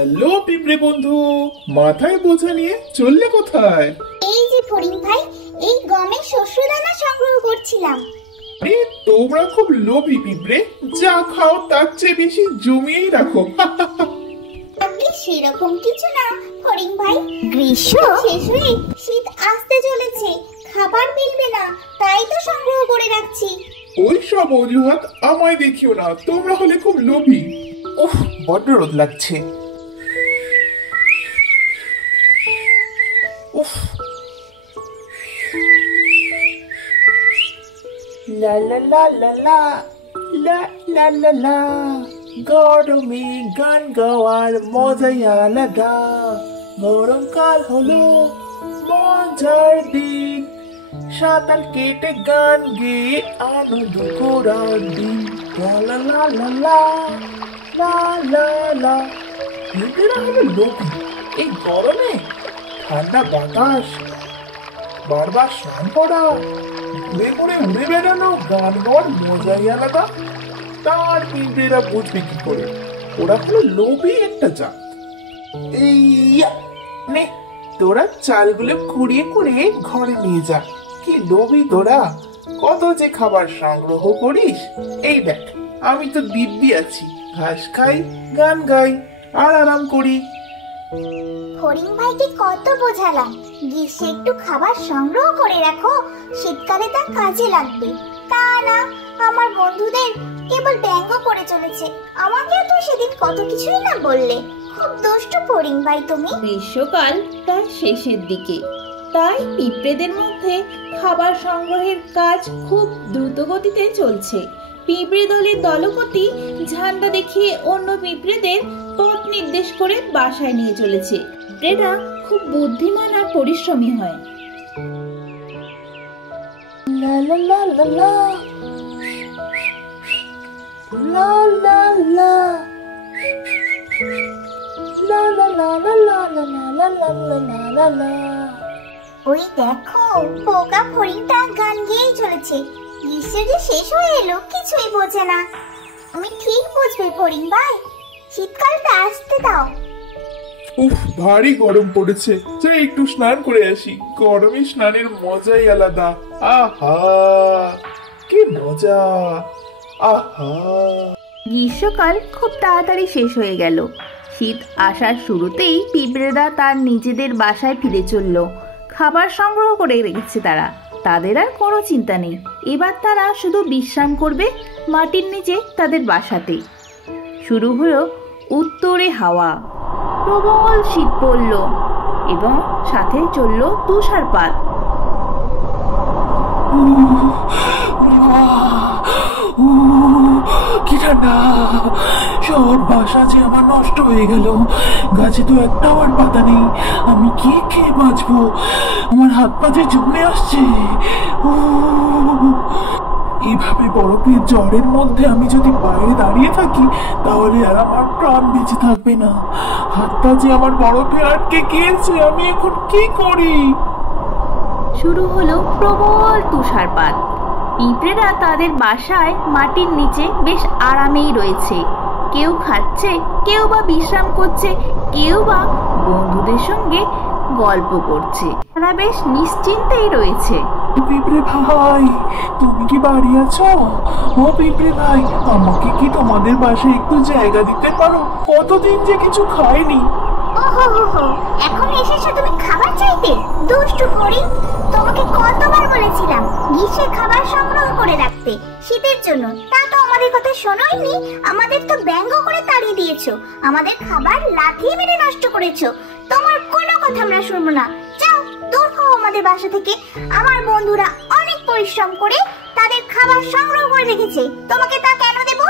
Hello পিঁপড়ে বন্ধু, মাথায় বোঝা নিয়ে চললে কোথায়? এই যে ফড়িং ভাই, এই গমের শস্যদানা সংগ্রহ করছিলাম। আরে তোমরা খুব লোভী পিঁপড়ে, যা খাও তার চেয়ে বেশি জমিয়েই রাখো। আপনি সেরকম কিছু না ফড়িং ভাই, গ্রীষ্ম শেষ হয়ে শীত আসতে চলেছে, খাবার মিলবে না, তাই তো সংগ্রহ করে রাখছি। ওই সব অজুহাত আমায় দেখিও না, তোমরা হলে খুব লোভী। উফ, বড্ড রোদ লাগছে। উফ, লা লা লা লা লা লা লা লা লা, গরমে গান গাওয়ার মজাই আলাদা। গরমকাল হলো মজার দিন, সাঁতার কেটে গান গেয়ে আনন্দ করার দিন। লা লা লা লা লা লা লা লা। পিঁপড়েরা হলো লোভী। এই গরমে ঠান্ডা বাতাস, বারবার স্নান করা, ঘুরে ঘুরে উড়ে বেড়ানো, গান গাওয়ার মজাই আলাদা। তার পিঁপড়েরা বুঝবে কি করে? ওরা হলো লোভী একটা জাত। এই নে, তোরা চালগুলো কুড়িয়ে কুড়িয়ে ঘরে নিয়ে যা। কি লোভী তোরা, কত যে খাবার সংগ্রহ করিস। এই দেখ, আমি তো দিব্যি আছি, ঘাস খাই, গান গাই আর আরাম করি। ফড়িং ভাইকে কত বোঝালাম, গ্রীষ্মে একটু খাবার সংগ্রহ করে রাখো, শীতকালে তা কাজে লাগবে। তা না, আমার বন্ধুদের কেবল ব্যঙ্গ করে চলেছে। আমাকেও তো সেদিন কত কিছুই না বললে। খুব দুষ্টু ফড়িং ভাই তুমি। গ্রীষ্মকাল তার শেষের দিকে, তাই পিঁপড়েদের মধ্যে খাবার সংগ্রহের কাজ খুব দ্রুত গতিতে চলছে। পিঁপড়ে দলের দলপতি ঝান্ডা দেখিয়ে অন্য পিঁপড়েদের পথ নির্দেশ করে বাসায় নিয়ে চলেছে। পিঁপড়েরা খুব বুদ্ধিমান আর পরিশ্রমী হয়। লা লা লা লা লা লা লা লা লা লা লা লা লা লা লা লা লা লা লা। ওই দেখো, পোকা ফড়িংটা গান গেয়েই চলেছে। গ্রীষ্ম যে শেষ হয়ে এলো, কিছুই বোঝে না। আমি ঠিক বুঝবে ফড়িং ভাই, শীতকালটা আসতে দাও। উফ, ভারী গরম পড়েছে, যাই একটু স্নান করে আসি। গরমে স্নানের মজাই আলাদা। আহা, কি মজা! আহা। গ্রীষ্মকাল খুব তাড়াতাড়ি শেষ হয়ে গেল। শীত আসার শুরুতেই পিঁপড়েরা তার নিজেদের বাসায় ফিরে চলল। খাবার সংগ্রহ করে রেখেছে তারা, তাদের আর কোনো চিন্তা নেই। এবার তারা শুধু বিশ্রাম করবে মাটির নিচে তাদের বাসাতে। শুরু হলো উত্তরে হাওয়া, প্রবল শীত পড়ল এবং সাথে চলল তুষারপাত। কি ঠান্ডা! সব বাসা যে আমার নষ্ট হয়ে গেল। গাছে তো একটা আমার পাতা নেই, আমি কি খেয়ে বাঁচবো? আমার হাত পা যে জমে আসছে। এইভাবে বরফের জ্বরের মধ্যে আমি যদি বাইরে দাঁড়িয়ে থাকি, তাহলে আর আমার প্রাণ বেঁচে থাকবে না। হাত পা যে আমার বরফে আটকে গিয়েছে, আমি এখন কি করি? শুরু হলো প্রবল তুষারপাত। পিঁপড়েরা তাদের বাসায় মাটির নিচে বেশ আরামেই রয়েছে। কেউ খাচ্ছে, কেউ বা বিশ্রাম করছে, কেউ বা বন্ধুদের সঙ্গে গল্প করছে। তারা বেশ নিশ্চিন্তেই রয়েছে। পিঁপড়ে ভাই, তুমি কি বাড়ি আছো? ও পিঁপড়ে ভাই, আমাকে কি তোমাদের বাসায় একটু জায়গা দিতে পারো? কতদিন যে কিছু খাইনি। ওহো হো হো, এখন এসেছো তুমি খাবার চাইতে? দুষ্টু ফড়িং, তোমাকে কতবার বলেছিলাম গ্রীষ্মে খাবার সংগ্রহ করে রাখতে শীতের জন্য, তা তো আমাদের কথা শোনোইনি। আমাদের তো ব্যঙ্গ করে তাড়িয়ে দিয়েছো, আমাদের খাবার লাথি মেরে নষ্ট করেছো। তোমার কোনো কথা আমরা শুনবো না। যাও, দূর হও আমাদের বাসা থেকে। আমার বন্ধুরা অনেক পরিশ্রম করে তাদের খাবার সংগ্রহ করে রেখেছে, তোমাকে তা কেন দেব?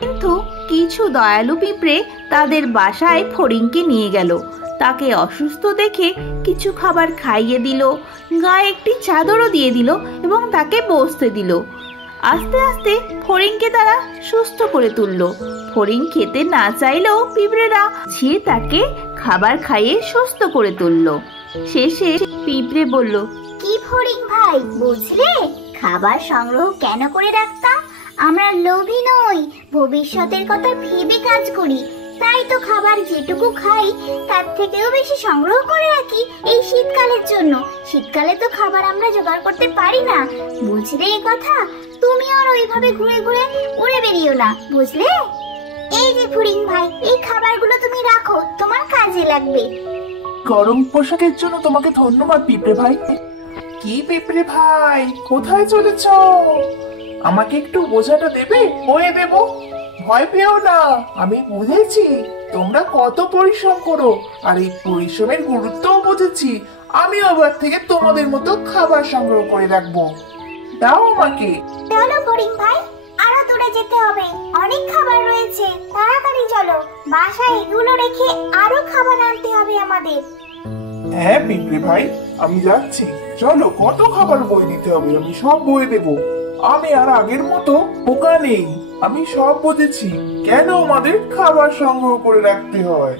কিন্তু কিছু দয়ালু পিঁপড়ে তাদের বাসায় ফড়িংকে নিয়ে গেল। তাকে অসুস্থ দেখে কিছু খাবার খাইয়ে দিল, গায়ে একটি চাদরও দিয়ে দিল এবং তাকে বসতে দিল। আস্তে আস্তে ফড়িংকে তারা সুস্থ করে তুলল। ফড়িং খেতে না চাইলেও পিঁপড়েরা ঝিয়ে তাকে খাবার খাইয়ে সুস্থ করে তুলল। শেষে পিঁপড়ে বলল, কি ফড়িং ভাই, বুঝলে খাবার সংগ্রহ কেন করে রাখতাম? আমরা লোভী নই, ভবিষ্যতের কথা ভেবে কাজ করি। তাই তো খাবার যেটুকু খাই তার থেকেও বেশি সংগ্রহ করে রাখি এই শীতকালের জন্য। শীতকালে তো খাবার আমরা জোগাড় করতে পারি না, বুঝলে এই কথা? তুমি আর ওইভাবে ঘুরে ঘুরে উড়ে বেরিও না, বুঝলে? এই যে ফুরিং ভাই, এই খাবারগুলো তুমি রাখো, তোমার কাজে লাগবে। গরম পোশাকের জন্য তোমাকে ধন্যবাদ পিঁপড়ে ভাই। কি পিঁপড়ে ভাই, কোথায় চলেছ? আমাকে একটু বোঝাটা দেবে? বয়ে দেব, ভয় পেও না। আমি বুঝেছি তোমরা কত পরিশ্রম করো, আর এই পরিশ্রমের গুরুত্বও বুঝেছি। আমি এবার থেকে তোমাদের মতো খাবার সংগ্রহ করে রাখবো। দাও আমাকে। চলো ফরিং ভাই, আরো দূরে যেতে হবে, অনেক খাবার রয়েছে। তাড়াতাড়ি চলো, বাসায় এগুলো রেখে আরো খাবার আনতে হবে আমাদের। হ্যাঁ পিঁপড়ে ভাই, আমি যাচ্ছি। চলো, কত খাবার বই দিতে হবে, আমি সব বয়ে দেবো। আমি আর আগের মতো বোকা নেই, আমি সব বুঝেছি কেন আমাদের খাবার সংগ্রহ করে রাখতে হয়।